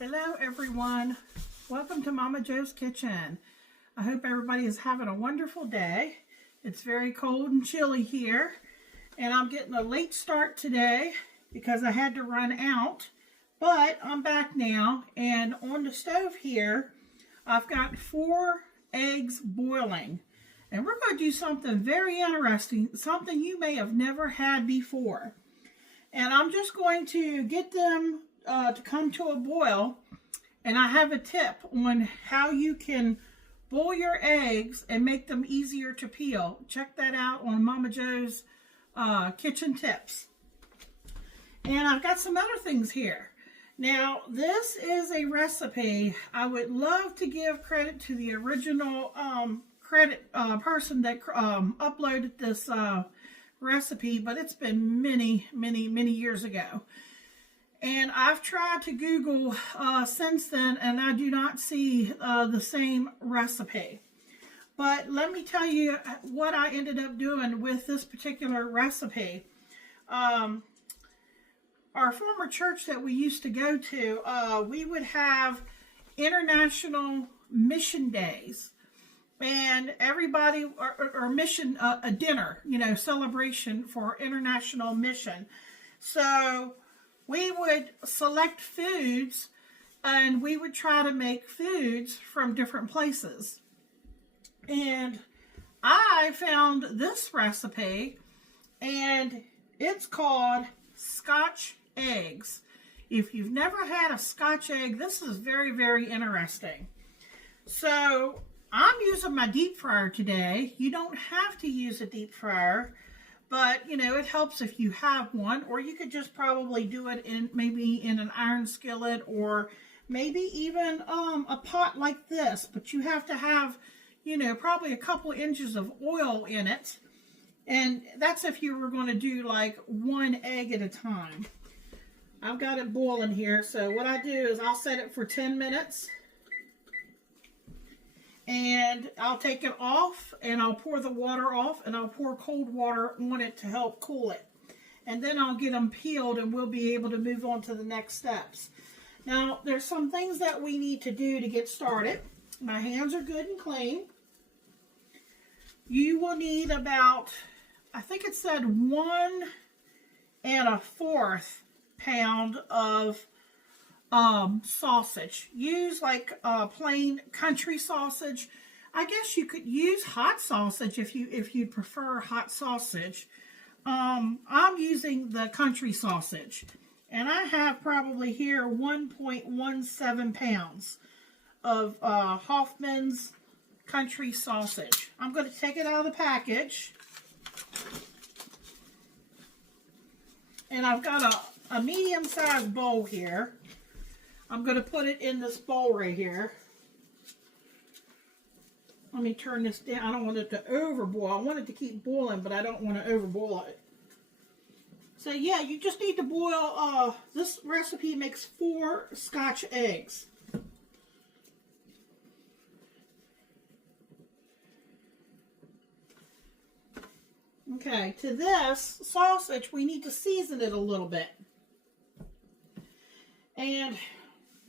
Hello everyone, welcome to Mama Jo's Kitchen. I hope everybody is having a wonderful day. It's very cold and chilly here, and I'm getting a late start today because I had to run out, but I'm back now, and on the stove here I've got 4 eggs boiling, and we're going to do something very interesting, something you may have never had before. And I'm just going to get them to come to a boil, and I have a tip on how you can boil your eggs and make them easier to peel. Check that out on Mama Jo's Kitchen Tips. And I've got some other things here. Now, this is a recipe. I would love to give credit to the original person that uploaded this recipe, but it's been many years ago. And I've tried to Google since then, and I do not see the same recipe. But let me tell you what I ended up doing with this particular recipe. Our former church that we used to go to, we would have international mission days. And everybody, or mission, a dinner, celebration for international mission. So we would select foods, and we would try to make foods from different places. And I found this recipe, and it's called Scotch Eggs. If you've never had a Scotch egg, this is very interesting. So I'm using my deep fryer today. You don't have to use a deep fryer, but it helps if you have one, or you could just probably do it maybe in an iron skillet, or maybe even a pot like this. But you have to have, probably a couple inches of oil in it, and that's if you were going to do like 1 egg at a time. I've got it boiling here, so what I do is I'll set it for 10 minutes. And I'll take it off, and I'll pour the water off, and I'll pour cold water on it to help cool it. And then I'll get them peeled, and we'll be able to move on to the next steps. Now, there's some things that we need to do to get started. My hands are good and clean. You will need about, I think it said 1 1/4 pound of sausage. Use like plain country sausage. I guess you could use hot sausage if you prefer hot sausage. I'm using the country sausage, and I have probably here 1.17 pounds of Hoffman's country sausage. I'm going to take it out of the package, and I've got a medium-sized bowl here. I'm going to put it in this bowl right here. Let me turn this down. I don't want it to overboil. I want it to keep boiling, but I don't want to overboil it. So yeah, you just need to boil, this recipe makes 4 Scotch eggs. Okay, to this sausage, we need to season it a little bit. And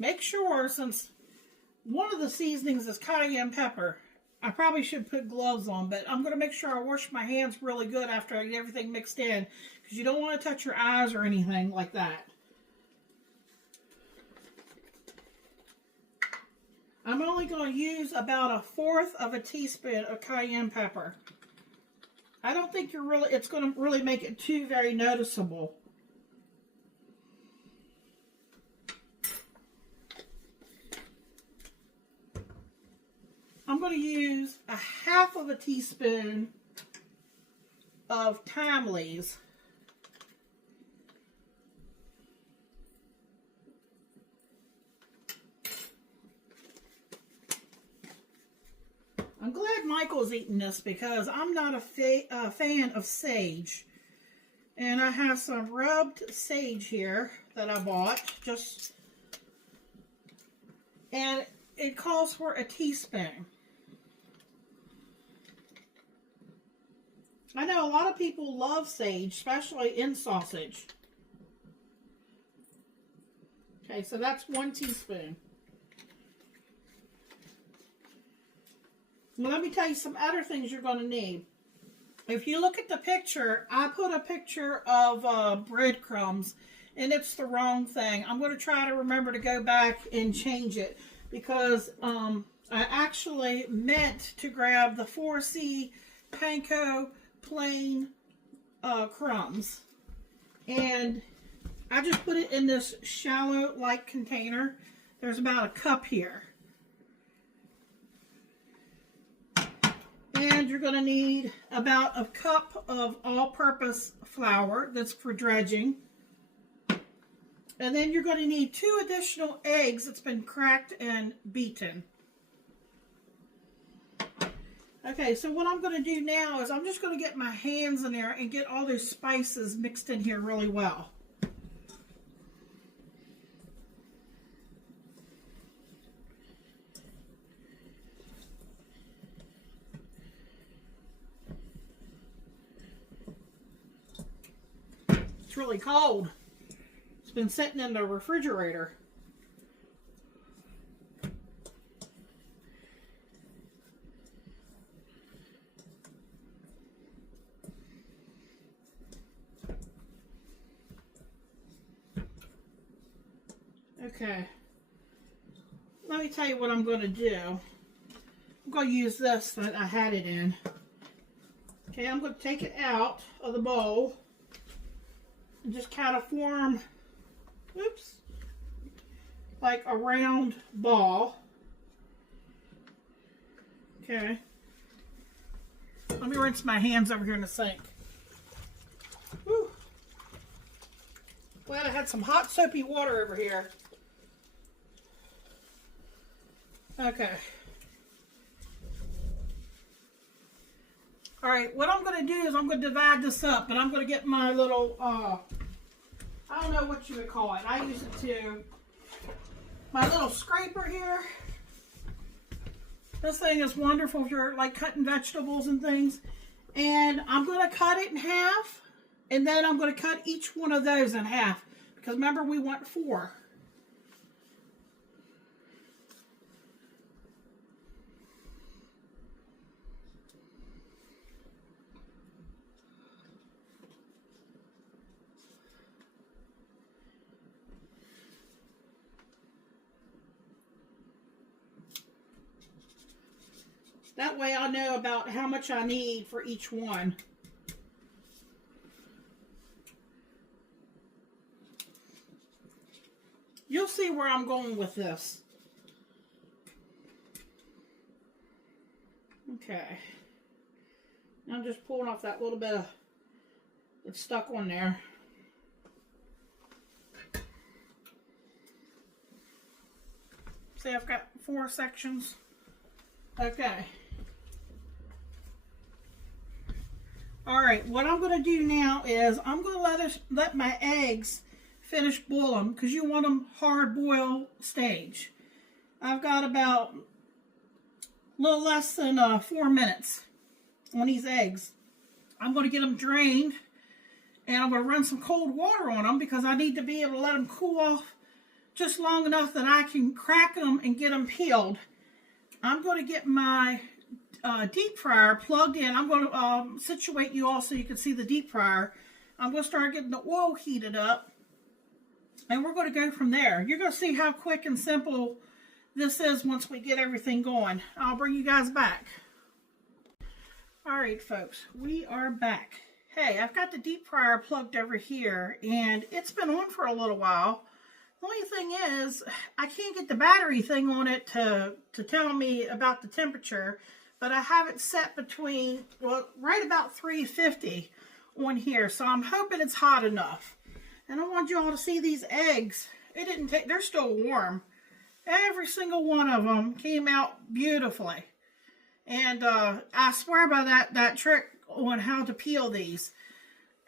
make sure, since one of the seasonings is cayenne pepper, I probably should put gloves on, but I'm going to make sure I wash my hands really good after I get everything mixed in, because you don't want to touch your eyes or anything like that. I'm only going to use about 1/4 teaspoon of cayenne pepper. I don't think it's going to really make it too very noticeable. I'm going to use 1/2 teaspoon of thyme leaves. I'm glad Michael's eating this because I'm not a fan of sage. And I have some rubbed sage here that I bought. And it calls for a teaspoon. I know a lot of people love sage, especially in sausage. Okay, so that's 1 teaspoon. Well, let me tell you some other things you're going to need. If you look at the picture, I put a picture of breadcrumbs, and it's the wrong thing. I'm going to try to remember to go back and change it, because I actually meant to grab the 4C panko plain crumbs. And I just put it in this shallow like container. There's about a cup here. And you're going to need about a cup of all-purpose flour that's for dredging. And then you're going to need 2 additional eggs that's been cracked and beaten. Okay, so what I'm going to do now is I'm just going to get my hands in there and get all those spices mixed in here really well. It's really cold. It's been sitting in the refrigerator. Okay. Let me tell you what I'm going to do. I'm going to use this that I had it in. Okay, I'm going to take it out of the bowl and just kind of form, oops, like a round ball. Okay. Let me rinse my hands over here in the sink. Whew. Glad I had some hot soapy water over here. Okay. All right, what I'm going to do is I'm going to divide this up, and I'm going to get my little, I don't know what you would call it. I use it to, my little scraper here. This thing is wonderful if you're like cutting vegetables and things. And I'm going to cut it in half, and then I'm going to cut each one of those in half, because remember we want 4. That way I'll know about how much I need for each one. You'll see where I'm going with this. Okay. I'm just pulling off that little bit of that's stuck on there. See, I've got 4 sections. Okay. All right, what I'm going to do now is I'm going to let my eggs finish boiling, because you want them hard boil stage. I've got about a little less than 4 minutes on these eggs. I'm going to get them drained, and I'm going to run some cold water on them, because I need to be able to let them cool off just long enough that I can crack them and get them peeled. I'm going to get my deep fryer plugged in. I'm going to situate you all so you can see the deep fryer. I'm going to start getting the oil heated up, and we're going to go from there. You're going to see how quick and simple this is once we get everything going. I'll bring you guys back. All right, folks, we are back. Hey, I've got the deep fryer plugged over here, and it's been on for a little while. The only thing is, I can't get the battery thing on it to tell me about the temperature, but I have it set between, well, right about 350 on here, so I'm hoping it's hot enough. And I want you all to see these eggs. It didn't take, they're still warm. Every single one of them came out beautifully. And I swear by that trick on how to peel these.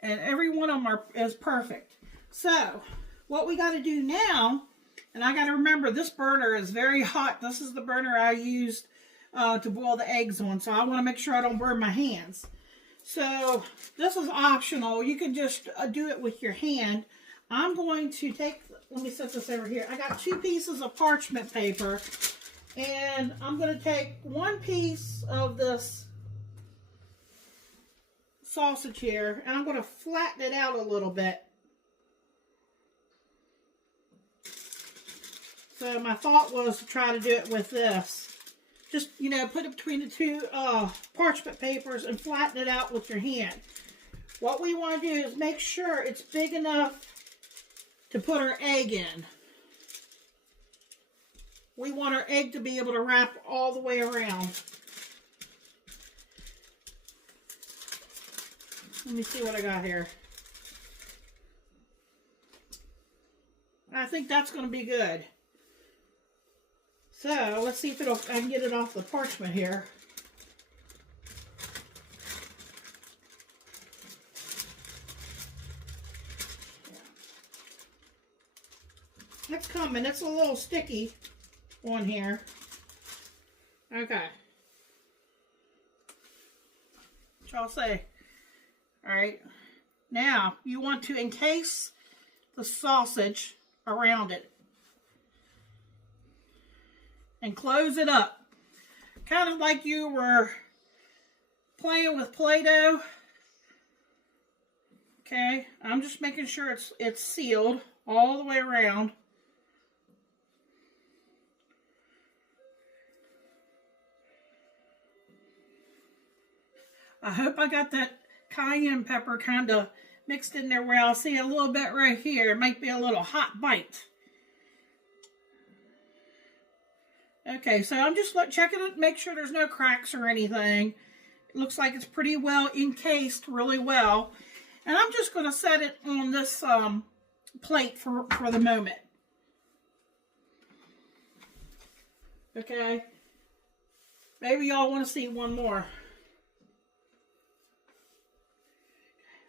And every one of them is perfect. So what we got to do now, and I got to remember this burner is very hot. This is the burner I used to boil the eggs on, so I want to make sure I don't burn my hands. So this is optional. You can just do it with your hand. I'm going to take, let me set this over here. I got 2 pieces of parchment paper, and I'm going to take 1 piece of this sausage here, and I'm going to flatten it out a little bit. So my thought was to try to do it with this. Just, you know, put it between the 2 parchment papers and flatten it out with your hand. What we want to do is make sure it's big enough to put our egg in. We want our egg to be able to wrap all the way around. Let me see what I got here. I think that's going to be good. So let's see if I can get it off the parchment here. It's coming. It's a little sticky on here. Okay. What y'all say? All right. Now you want to encase the sausage around it and close it up, kind of like you were playing with Play-Doh. Okay, I'm just making sure it's sealed all the way around. I hope I got that cayenne pepper kind of mixed in there where I'll see a little bit right here. It might be a little hot bite. Okay, so I'm just checking it, make sure there's no cracks or anything. It looks like it's pretty well encased really well. And I'm just going to set it on this plate for the moment. Okay. Maybe y'all want to see one more.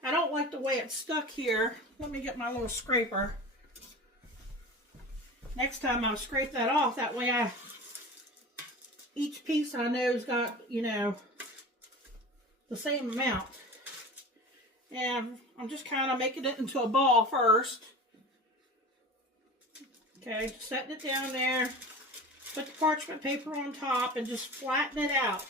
I don't like the way it's stuck here. Let me get my little scraper. Next time I'll scrape that off. That way each piece I know's got, you know, the same amount. And I'm just kind of making it into a ball first. Okay, setting it down there. Put the parchment paper on top and just flatten it out.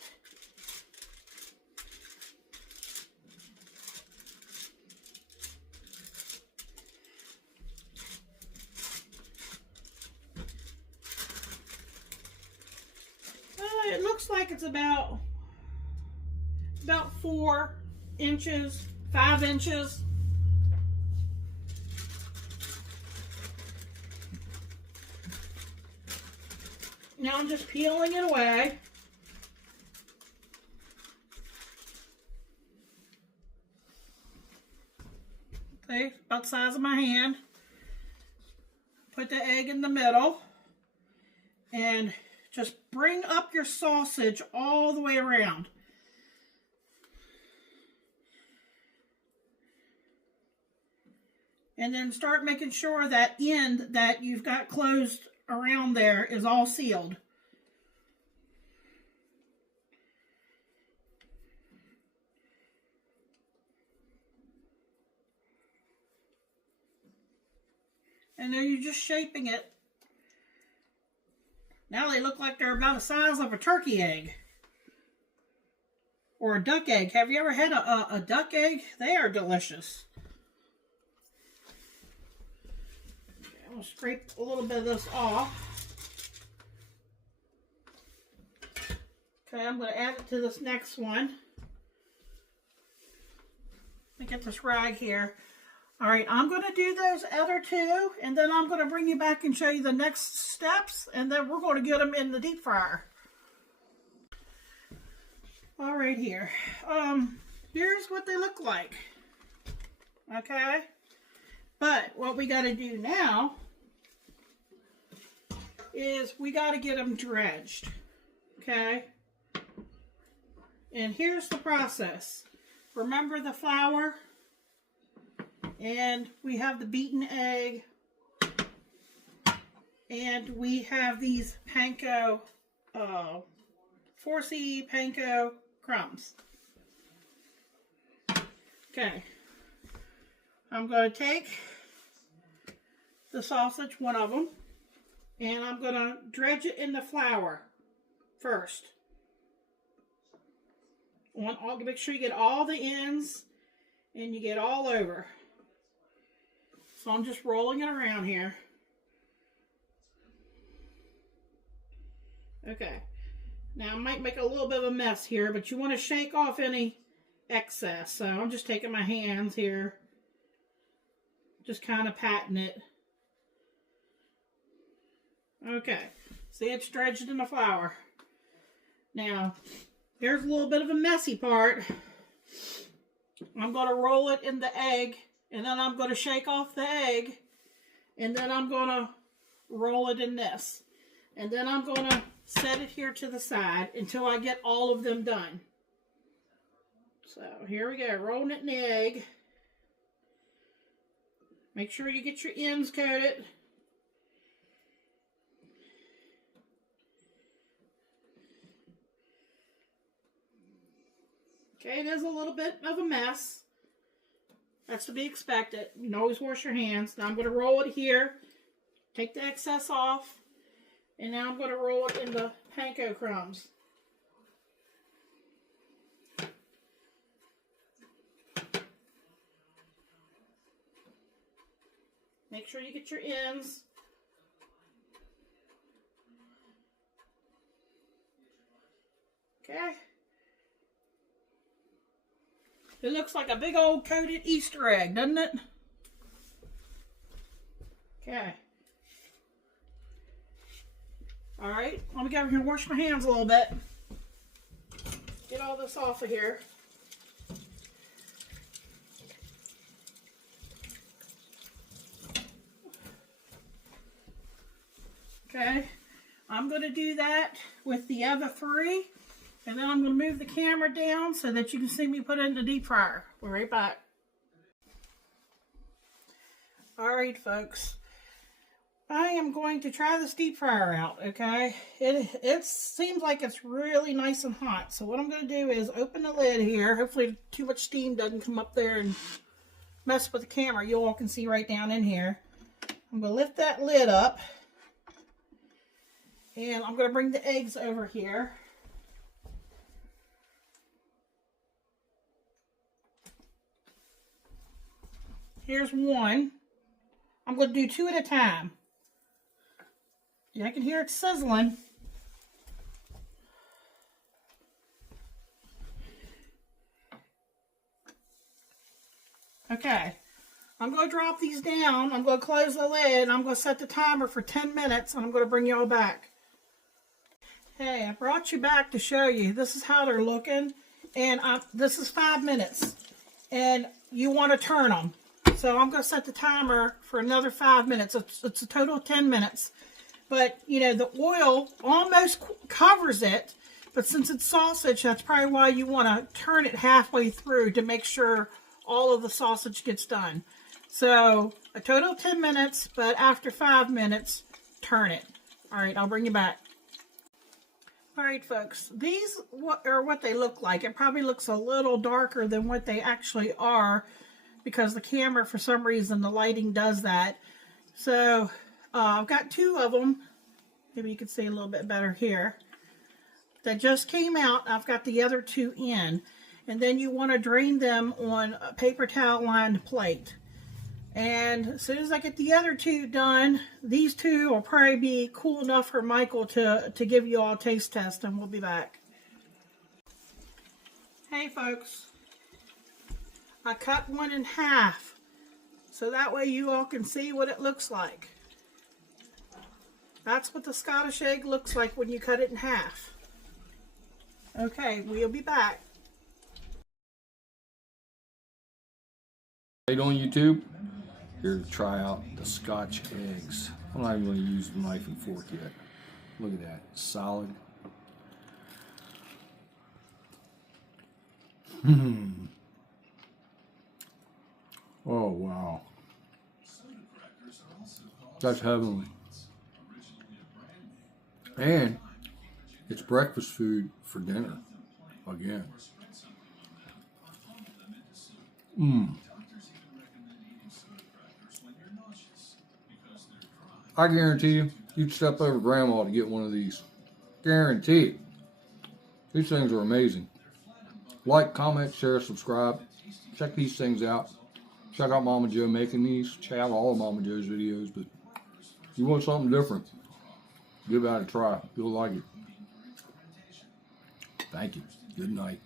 It looks like it's about 4 inches, 5 inches. Now I'm just peeling it away. Okay, about the size of my hand. Put the egg in the middle and just bring up your sausage all the way around. And then start making sure that end that you've got closed around there is all sealed. And then you're just shaping it. Now they look like they're about the size of a turkey egg. Or a duck egg. Have you ever had a duck egg? They are delicious. Okay, I'm going to scrape a little bit of this off. Okay, I'm going to add it to this next one. Let me get this rag here. All right, I'm going to do those other 2, and then I'm going to bring you back and show you the next steps, and then we're going to get them in the deep fryer. All right, here. Here's what they look like. Okay? But what we got to do now is we got to get them dredged. Okay? And here's the process. Remember the flour? And we have the beaten egg. And we have these panko, 4C panko crumbs. Okay. I'm going to take the sausage, one of them, and I'm going to dredge it in the flour first. Make sure you get all the ends and you get all over. So I'm just rolling it around here. Okay. Now I might make a little bit of a mess here, but you want to shake off any excess. So I'm just taking my hands here, just kind of patting it. Okay. See, it's dredged in the flour. Now, here's a little bit of a messy part. I'm going to roll it in the egg, and then I'm going to shake off the egg, and then I'm going to roll it in this. And then I'm going to set it here to the side until I get all of them done. So here we go, rolling it in the egg. Make sure you get your ends coated. Okay, it is a little bit of a mess. That's to be expected. You can always wash your hands. Now I'm going to roll it here. Take the excess off. And now I'm going to roll it in the panko crumbs. Make sure you get your ends. Okay. It looks like a big old coated Easter egg, doesn't it? Okay. Alright, let me go over here and wash my hands a little bit. Get all this off of here. Okay, I'm going to do that with the other three. And then I'm going to move the camera down so that you can see me put it in the deep fryer. We're right back. Alright, folks. I am going to try this deep fryer out, okay? It seems like it's really nice and hot. So what I'm going to do is open the lid here. Hopefully too much steam doesn't come up there and mess with the camera. You all can see right down in here. I'm going to lift that lid up. And I'm going to bring the eggs over here. Here's one. I'm going to do two at a time. Yeah, I can hear it sizzling. Okay. I'm going to drop these down. I'm going to close the lid. I'm going to set the timer for 10 minutes and I'm going to bring y'all back. Hey, I brought you back to show you. This is how they're looking. And this is 5 minutes. And you want to turn them. So I'm going to set the timer for another 5 minutes. It's a total of 10 minutes. But, you know, the oil almost covers it. But since it's sausage, that's probably why you want to turn it halfway through to make sure all of the sausage gets done. So a total of 10 minutes, but after 5 minutes, turn it. All right, I'll bring you back. All right, folks, these are what they look like. It probably looks a little darker than what they actually are, because the camera, for some reason, the lighting does that. So I've got two of them. Maybe you can see a little bit better here. That just came out. I've got the other two in. And then you want to drain them on a paper towel lined plate. And as soon as I get the other two done, these two will probably be cool enough for Michael to give you all a taste test, and we'll be back. Hey folks. I cut one in half, so that way you all can see what it looks like. That's what the Scottish egg looks like when you cut it in half. Okay, we'll be back. On YouTube, here to try out the Scotch eggs. I'm not even going to use the knife and fork yet. Look at that, solid. Oh wow, that's heavenly. And it's breakfast food for dinner again. I guarantee you, you'd step over grandma to get one of these. Guaranteed. These things are amazing. Like, comment, share, subscribe. Check these things out. Check out Momma Jo making these. Check out all of Momma Jo's videos. But if you want something different, give it a try. You'll like it. Thank you. Good night.